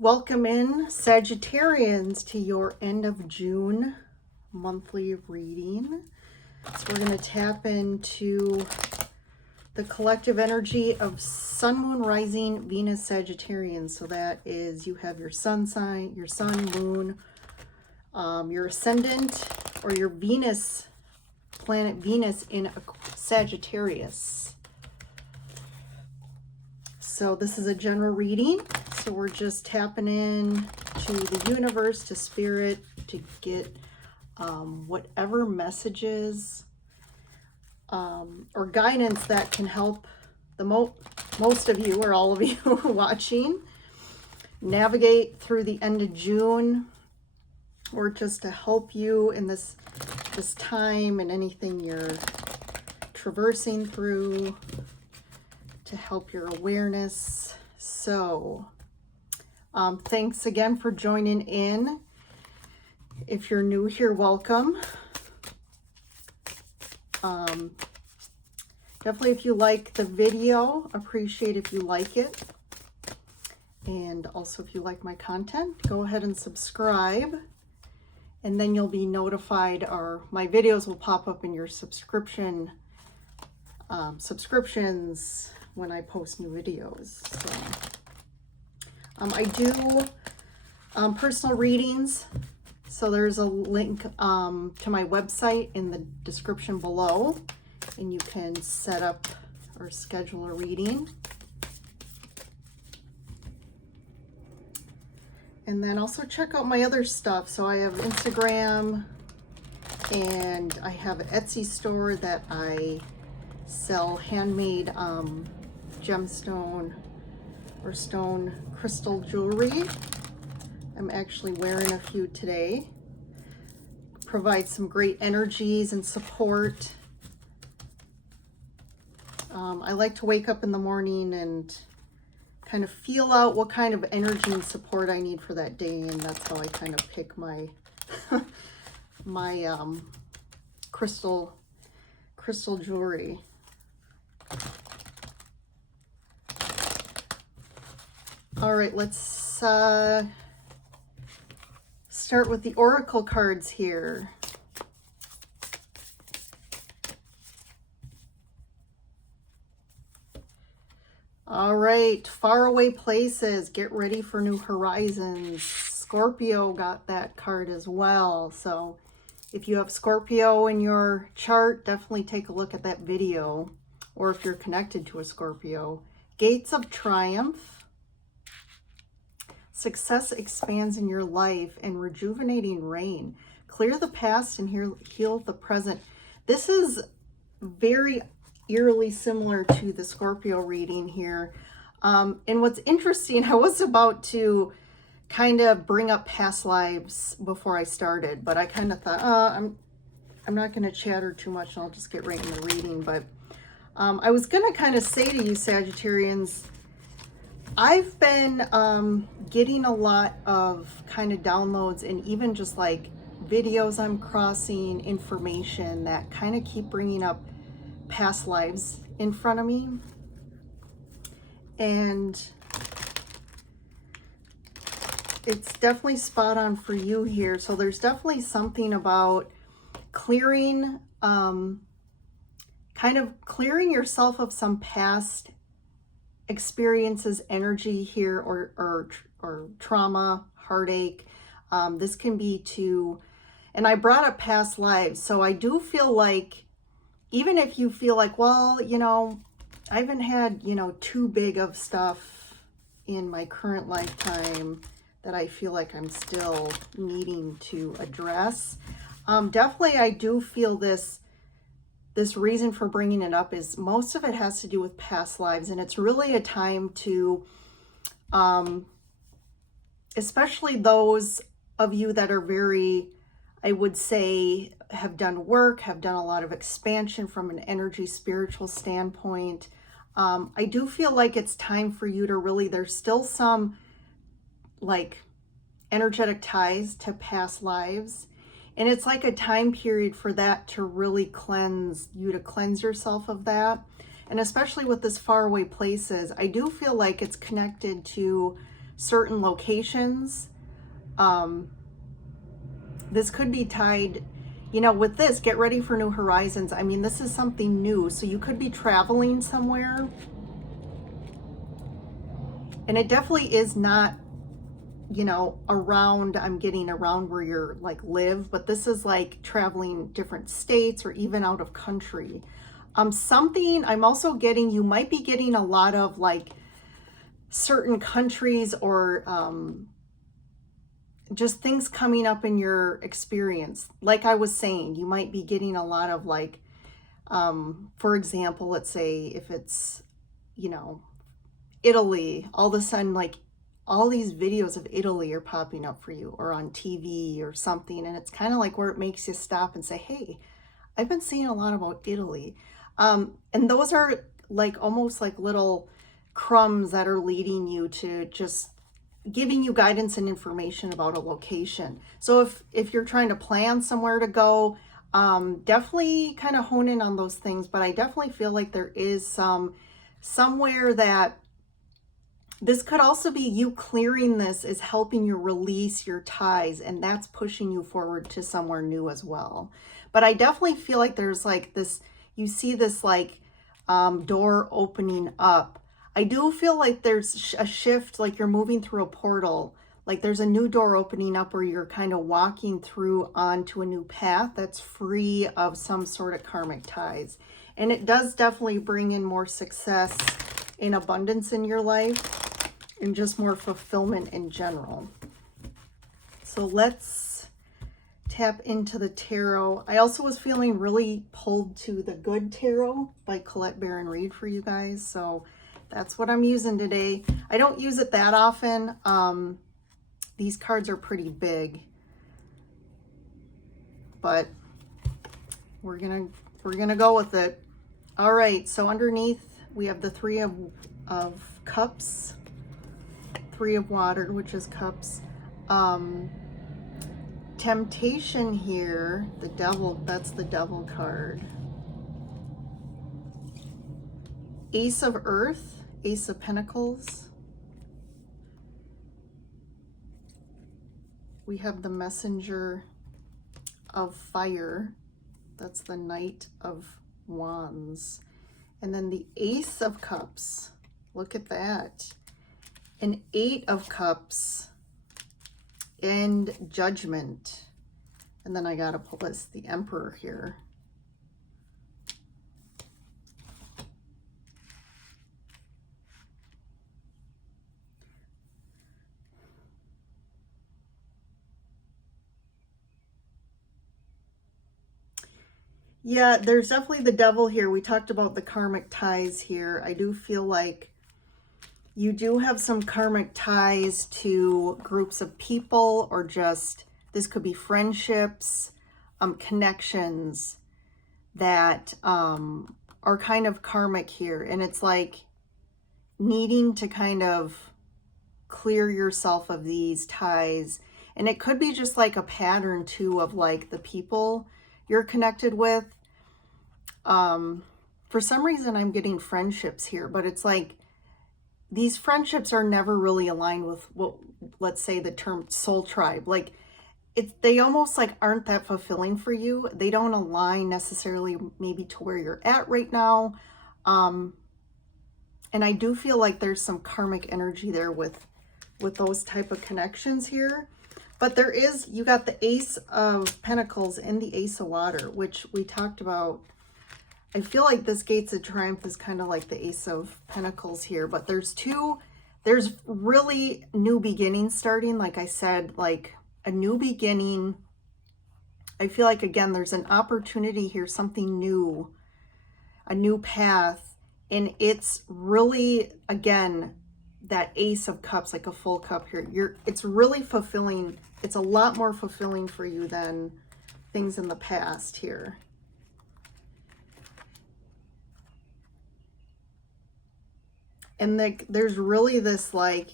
Welcome in, Sagittarians, to your end of June monthly reading. So we're going to tap into the collective energy of Sun, Moon, Rising, Venus, Sagittarians. So that is, you have your sun sign, your sun, moon, your ascendant, or your Venus, planet Venus in a Sagittarius. So this is a general reading. So we're just tapping in to the universe, to spirit, to get whatever messages or guidance that can help the most of you, or all of you watching, navigate through the end of June, or just to help you in this time and anything you're traversing through, to help your awareness. So thanks again for joining in. If you're new here, welcome. Definitely, if you like the video, appreciate if you like it. And also, if you like my content, go ahead and subscribe. And then you'll be notified, or my videos will pop up in your subscriptions when I post new videos. So I do personal readings. So there's a link to my website in the description below, and you can set up or schedule a reading. And then also check out my other stuff. So I have Instagram, and I have an Etsy store that I sell handmade gemstone or stone crystal jewelry. I'm actually wearing a few today. Provide some great energies and support. I like to wake up in the morning and kind of feel out what kind of energy and support I need for that day, and that's how I kind of pick my my crystal jewelry. All right, let's start with the oracle cards here. All right, faraway places, get ready for new horizons. Scorpio got that card as well. So if you have Scorpio in your chart, definitely take a look at that video. Or if you're connected to a Scorpio. Gates of triumph. Success expands in your life, and rejuvenating rain. Clear the past and heal the present. This is very eerily similar to the Scorpio reading here. And what's interesting, I was about to kind of bring up past lives before I started, but I kind of thought, I'm not going to chatter too much, and I'll just get right in the reading. But I was going to kind of say to you, Sagittarians, I've been getting a lot of kind of downloads, and even just like videos I'm crossing, information that kind of keep bringing up past lives in front of me. And it's definitely spot on for you here. So there's definitely something about clearing, kind of clearing yourself of some past experiences, energy here, or trauma, heartache. This can be to, and I brought up past lives. So I do feel like, even if you feel like, well, you know, I haven't had, you know, too big of stuff in my current lifetime that I feel like I'm still needing to address. Definitely, I do feel this reason for bringing it up is most of it has to do with past lives. And it's really a time to, especially those of you that are very, I would say, have done work, have done a lot of expansion from an energy, spiritual standpoint. I do feel like it's time for you to really, there's still some like energetic ties to past lives. And it's like a time period for that to really cleanse you, to cleanse yourself of that. And especially with this faraway places, I do feel like it's connected to certain locations. This could be tied, you know, with this, get ready for new horizons. I mean, this is something new. So you could be traveling somewhere. And it definitely is not, you know, around, I'm getting around where you're like live, but this is like traveling different states or even out of country. Something I'm also getting, you might be getting a lot of like certain countries or just things coming up in your experience. Like I was saying, you might be getting a lot of like, for example, let's say if it's, you know, Italy, all of a sudden, like all these videos of Italy are popping up for you or on TV or something. And it's kind of like where it makes you stop and say, hey, I've been seeing a lot about Italy. And those are like almost like little crumbs that are leading you to just giving you guidance and information about a location. So if you're trying to plan somewhere to go, definitely kind of hone in on those things. But I definitely feel like there is somewhere that this could also be you clearing this is helping you release your ties, and that's pushing you forward to somewhere new as well. But I definitely feel like there's like this, you see this like door opening up. I do feel like there's a shift, like you're moving through a portal, like there's a new door opening up where you're kind of walking through onto a new path that's free of some sort of karmic ties. And it does definitely bring in more success and abundance in your life and just more fulfillment in general. So let's tap into the tarot. I also was feeling really pulled to the Good Tarot by Colette Baron Reid for you guys. So that's what I'm using today. I don't use it that often. These cards are pretty big, but we're gonna go with it. All right, so underneath we have the Three of Cups, Three of Water, which is cups. Temptation here, the Devil, that's the Devil card. Ace of Earth, Ace of Pentacles. We have the Messenger of Fire, that's the Knight of Wands. And then the Ace of Cups, look at that. An Eight of Cups and Judgment. And then I gotta pull this, the Emperor here. Yeah, there's definitely the Devil here. We talked about the karmic ties here. I do feel like you do have some karmic ties to groups of people, or just, this could be friendships, connections that are kind of karmic here. And it's like needing to kind of clear yourself of these ties. And it could be just like a pattern too of like the people you're connected with. For some reason I'm getting friendships here, but it's like these friendships are never really aligned with what, let's say the term soul tribe. Like they almost like aren't that fulfilling for you. They don't align necessarily maybe to where you're at right now. And I do feel like there's some karmic energy there with those type of connections here. But there is, you got the Ace of Pentacles and the Ace of Water, which we talked about. I feel like this Gates of Triumph is kind of like the Ace of Pentacles here, but there's really new beginnings starting. Like I said, like a new beginning. I feel like, again, there's an opportunity here, something new, a new path. And it's really, again, that Ace of Cups, like a full cup here. It's really fulfilling. It's a lot more fulfilling for you than things in the past here. And there's really this, like,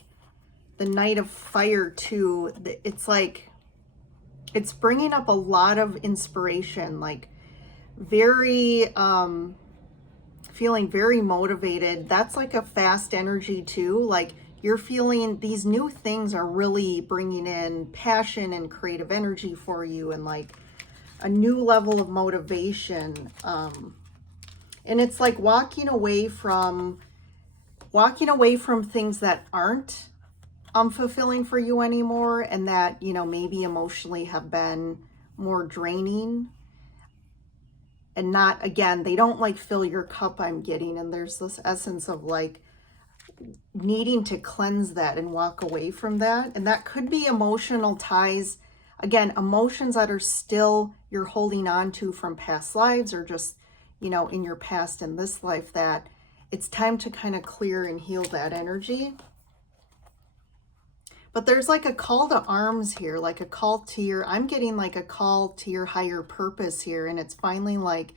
the Knight of Fire too. It's like, it's bringing up a lot of inspiration, like very, feeling very motivated. That's like a fast energy too. Like you're feeling these new things are really bringing in passion and creative energy for you, and like a new level of motivation. And it's like walking away from things that aren't fulfilling for you anymore, and that, you know, maybe emotionally have been more draining, and not, again, they don't like fill your cup, I'm getting. And there's this essence of like needing to cleanse that and walk away from that. And that could be emotional ties, again, emotions that are still you're holding on to from past lives, or just, you know, in your past in this life, that it's time to kind of clear and heal that energy. But there's like a call to arms here, like a call to your, I'm getting like a call to your higher purpose here. And it's finally like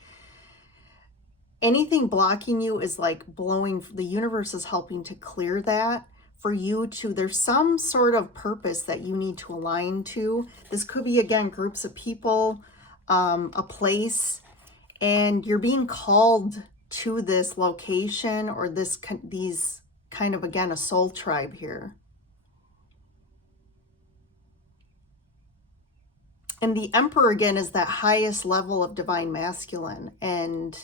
anything blocking you is like blowing, the universe is helping to clear that for you to, there's some sort of purpose that you need to align to. This could be, again, groups of people, a place, and you're being called to this location, or these kind of, again, a soul tribe here. And the Emperor, again, is that highest level of divine masculine. And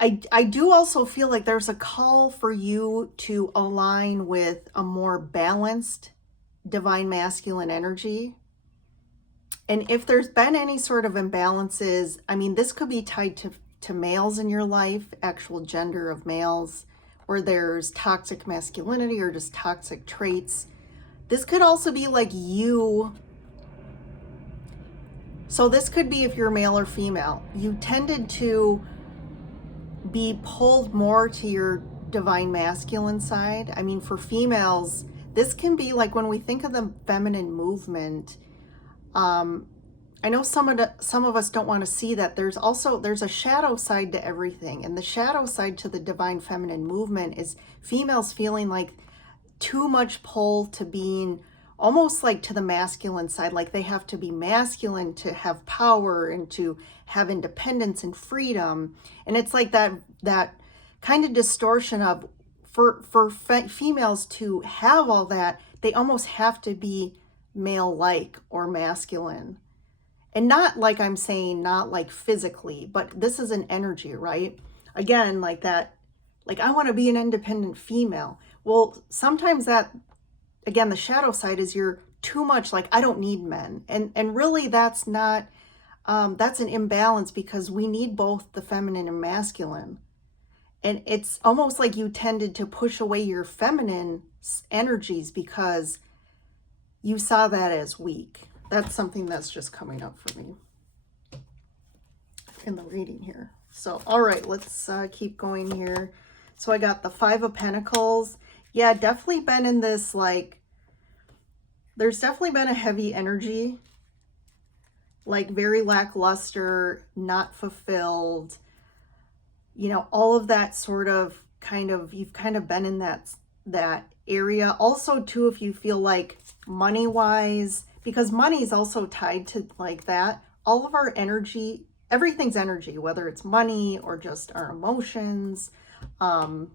I do also feel like there's a call for you to align with a more balanced divine masculine energy. And if there's been any sort of imbalances, I mean, this could be tied to males in your life, actual gender of males, or there's toxic masculinity or just toxic traits. This could also be like you. So this could be if you're male or female, you tended to be pulled more to your divine masculine side. I mean, for females, this can be like when we think of the feminine movement. I know some of us don't want to see that there's a shadow side to everything, and the shadow side to the divine feminine movement is females feeling like too much pull to being almost like to the masculine side, like they have to be masculine to have power and to have independence and freedom. And it's like that kind of distortion of for females to have all that, they almost have to be male-like or masculine. And not like I'm saying, not like physically, but this is an energy, right? Again, like that, like I want to be an independent female. Well, sometimes that, again, the shadow side is you're too much like, I don't need men. And really that's not, that's an imbalance, because we need both the feminine and masculine. And it's almost like you tended to push away your feminine energies because you saw that as weak. That's something that's just coming up for me in the reading here. So, all right, let's keep going here. So I got the Five of Pentacles. Yeah, definitely been in this, like, there's definitely been a heavy energy, like very lackluster, not fulfilled, you know, all of that sort of you've kind of been in that area. Also, too, if you feel like money-wise, because money is also tied to like that, all of our energy, everything's energy, whether it's money or just our emotions, our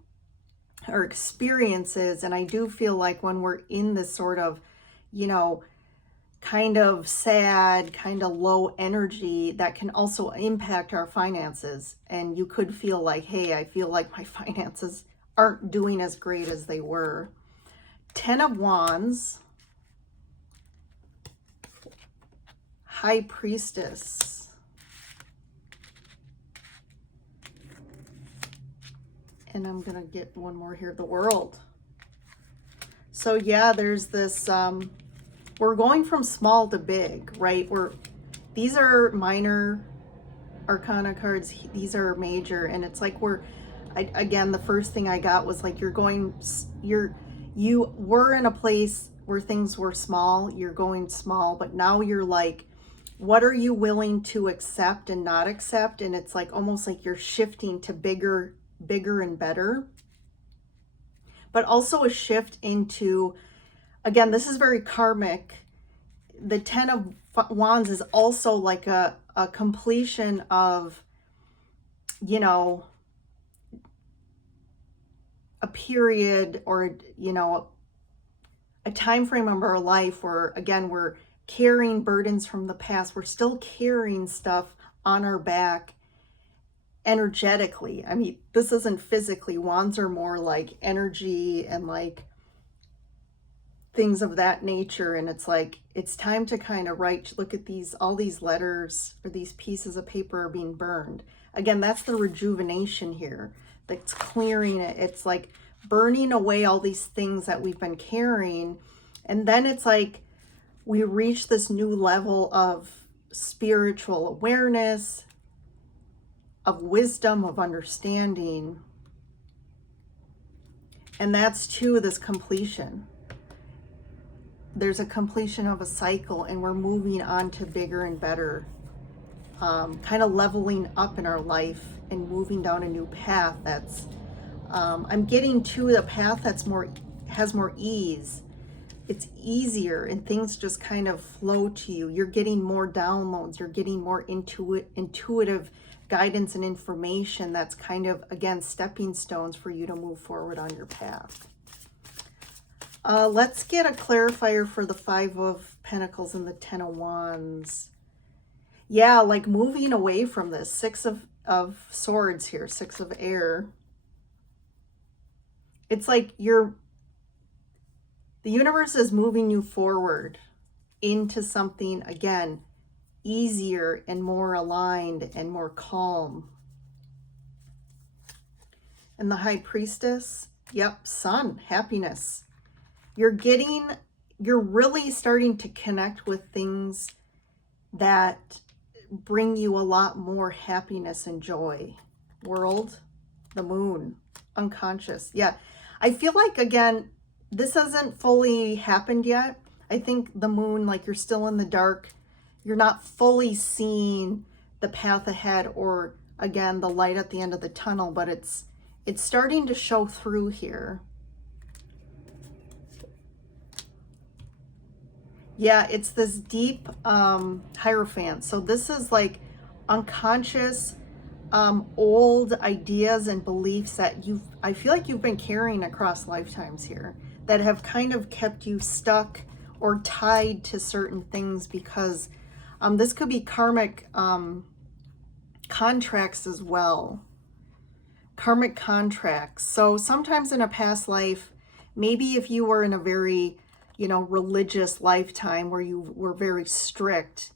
experiences. And I do feel like when we're in this sort of, you know, kind of sad, kind of low energy, that can also impact our finances. And you could feel like, hey, I feel like my finances aren't doing as great as they were. 10 of Wands, High Priestess, and I'm gonna get one more here, the World. So yeah, there's this, we're going from small to big, right? These are minor arcana cards, these are major, and it's like again, the first thing I got was like you were in a place where things were small, you're going small, but now you're like, what are you willing to accept and not accept? And it's like almost like you're shifting to bigger and better, but also a shift into, again, this is very karmic. The 10 of Wands is also like a completion of, you know, a period or, you know, a time frame of our life where, again, we're carrying burdens from the past. We're still carrying stuff on our back energetically. I mean, this isn't physically. Wands are more like energy and like things of that nature. And it's like, it's time to kind of write, look at these, all these letters or these pieces of paper are being burned. Again, that's the rejuvenation here. That's clearing it. It's like burning away all these things that we've been carrying. And then it's like we reach this new level of spiritual awareness, of wisdom, of understanding. And that's too this completion. There's a completion of a cycle and we're moving on to bigger and better, kind of leveling up in our life and moving down a new path that's, I'm getting to the path that's more, has more ease. It's easier and things just kind of flow to you. You're getting more downloads. You're getting more intuitive guidance and information that's kind of, again, stepping stones for you to move forward on your path. Let's get a clarifier for the 5 of Pentacles and the 10 of Wands. Yeah, like moving away from this. 6 of Swords here, 6 of Air. It's like the universe is moving you forward into something, again, easier and more aligned and more calm. And the High Priestess, yep, Sun, happiness. You're really starting to connect with things that bring you a lot more happiness and joy. World, the Moon, unconscious. Yeah, I feel like, again, this hasn't fully happened yet. I think the Moon, like you're still in the dark. You're not fully seeing the path ahead or, again, the light at the end of the tunnel, but it's starting to show through here. Yeah, it's this deep Hierophant. So this is like unconscious, old ideas and beliefs that I feel like you've been carrying across lifetimes here that have kind of kept you stuck or tied to certain things because this could be karmic contracts as well. Karmic contracts. So sometimes in a past life, maybe if you were in a very, you know, religious lifetime where you were very strict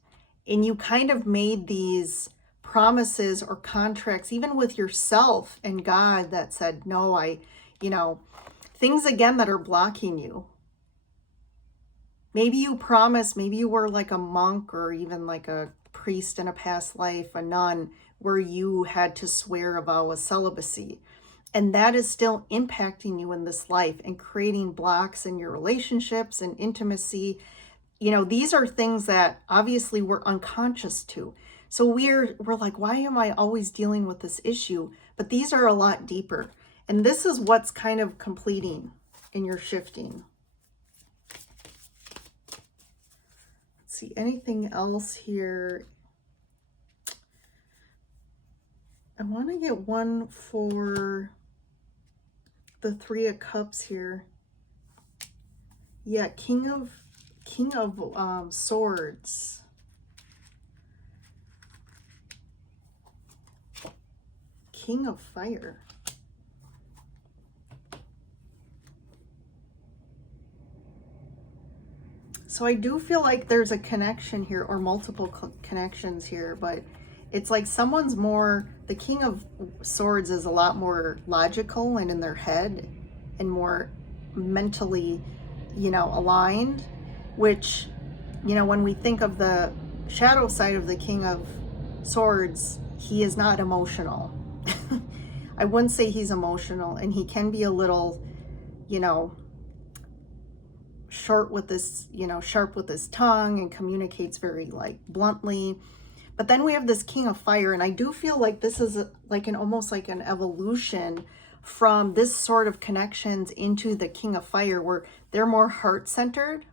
and you kind of made these promises or contracts, even with yourself and God, that said, no, you know, things again that are blocking you. Maybe you promised, maybe you were like a monk or even like a priest in a past life, a nun, where you had to swear a vow of celibacy. And that is still impacting you in this life and creating blocks in your relationships and intimacy. You know, these are things that obviously we're unconscious to. So we're like, why am I always dealing with this issue? But these are a lot deeper. And this is what's kind of completing in your shifting. Let's see, anything else here? I want to get one for the 3 of Cups here. Yeah, King of Swords. King of Fire. So I do feel like there's a connection here or multiple connections here, but it's like someone's more, the King of Swords is a lot more logical and in their head and more mentally, you know, aligned, which, you know, when we think of the shadow side of the King of Swords, he is not emotional. I wouldn't say he's emotional, and he can be a little, you know, short with this, you know, sharp with his tongue and communicates very like bluntly. But then we have this King of Fire, and I do feel like this is like almost like an evolution from this sort of connections into the King of Fire, where they're more heart-centered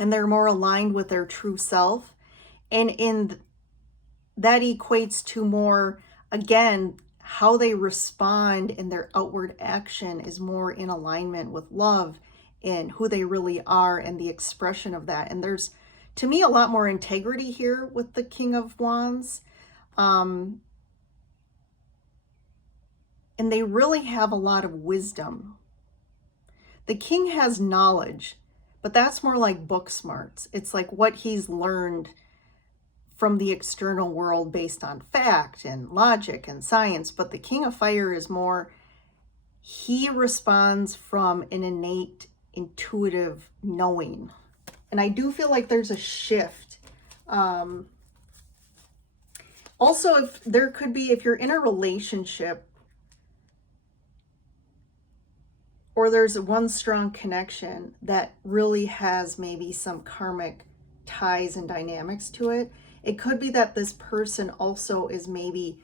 and they're more aligned with their true self. And that equates to more, again, how they respond in their outward action is more in alignment with love and who they really are and the expression of that. And there's, to me, a lot more integrity here with the King of Wands. And they really have a lot of wisdom. The king has knowledge, but that's more like book smarts. It's like what he's learned from the external world based on fact and logic and science. But the King of Fire is more, he responds from an innate, intuitive knowing. And I do feel like there's a shift. Also, if there could be, if you're in a relationship, or there's one strong connection that really has maybe some karmic ties and dynamics to it, it could be that this person also is maybe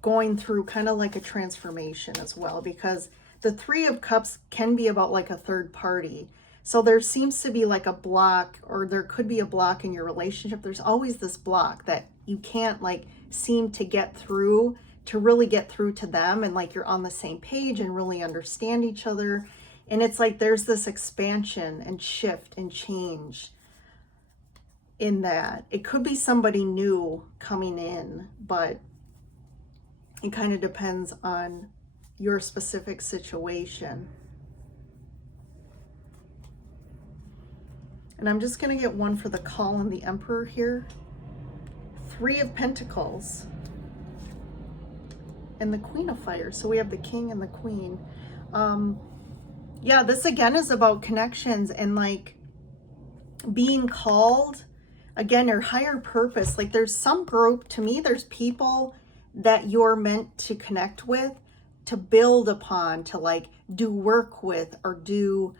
going through kind of like a transformation as well, because the Three of Cups can be about like a third party. So there seems to be like a block, or there could be a block in your relationship. There's always this block that you can't like seem to get through, to really get through to them, and like you're on the same page and really understand each other. And it's like there's this expansion and shift and change in that. It could be somebody new coming in, but it kind of depends on your specific situation. And I'm just going to get one for the Call and the Emperor here. Three of Pentacles and the Queen of Fire. So we have the King and the Queen. Yeah, this again is about connections and like being called, again, your higher purpose. Like there's some group, to me, there's people that you're meant to connect with, to build upon, to like do work with, or do,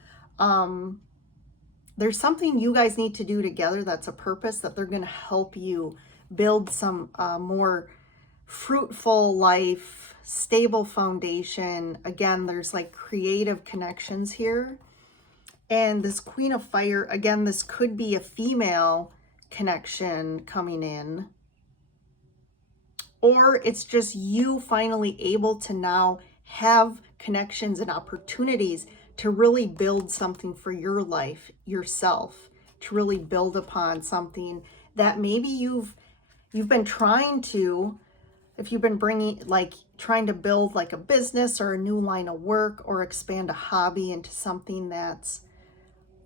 there's something you guys need to do together that's a purpose that they're going to help you build some more fruitful life, stable foundation. Again, there's like creative connections here. And this Queen of Fire, again, this could be a female connection coming in, or it's just you finally able to now have connections and opportunities to really build something for your life, yourself, to really build upon something that maybe you've been trying to, if you've been trying to build like a business or a new line of work, or expand a hobby into something that's,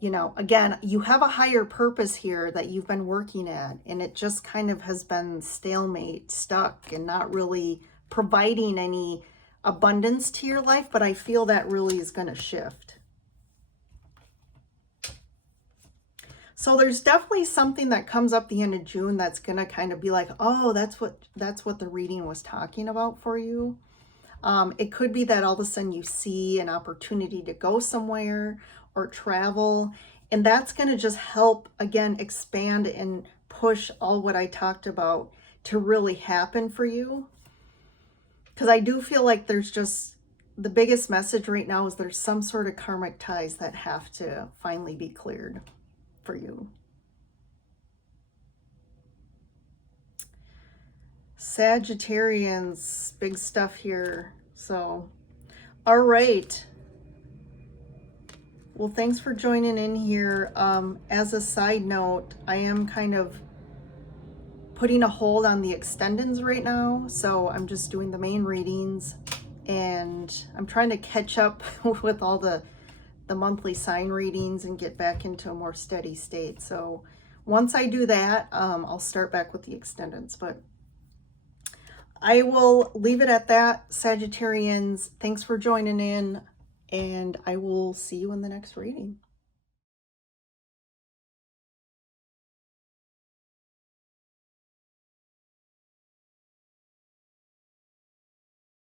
you know, again, you have a higher purpose here that you've been working at, and it just kind of has been stalemate, stuck, and not really providing any abundance to your life. But I feel that really is going to shift. So there's definitely something that comes up the end of June that's going to kind of be like, oh, that's what the reading was talking about for you. It could be that all of a sudden you see an opportunity to go somewhere or travel, and that's going to just help, again, expand and push all what I talked about to really happen for you. Because I do feel like there's just, the biggest message right now is there's some sort of karmic ties that have to finally be cleared for you. Sagittarians, big stuff here. So, all right. Well, thanks for joining in here. As a side note, I am kind of putting a hold on the extendeds right now. So I'm just doing the main readings, and I'm trying to catch up with all the monthly sign readings and get back into a more steady state. So once I do that, I'll start back with the extendeds. But I will leave it at that, Sagittarians. Thanks for joining in, and I will see you in the next reading.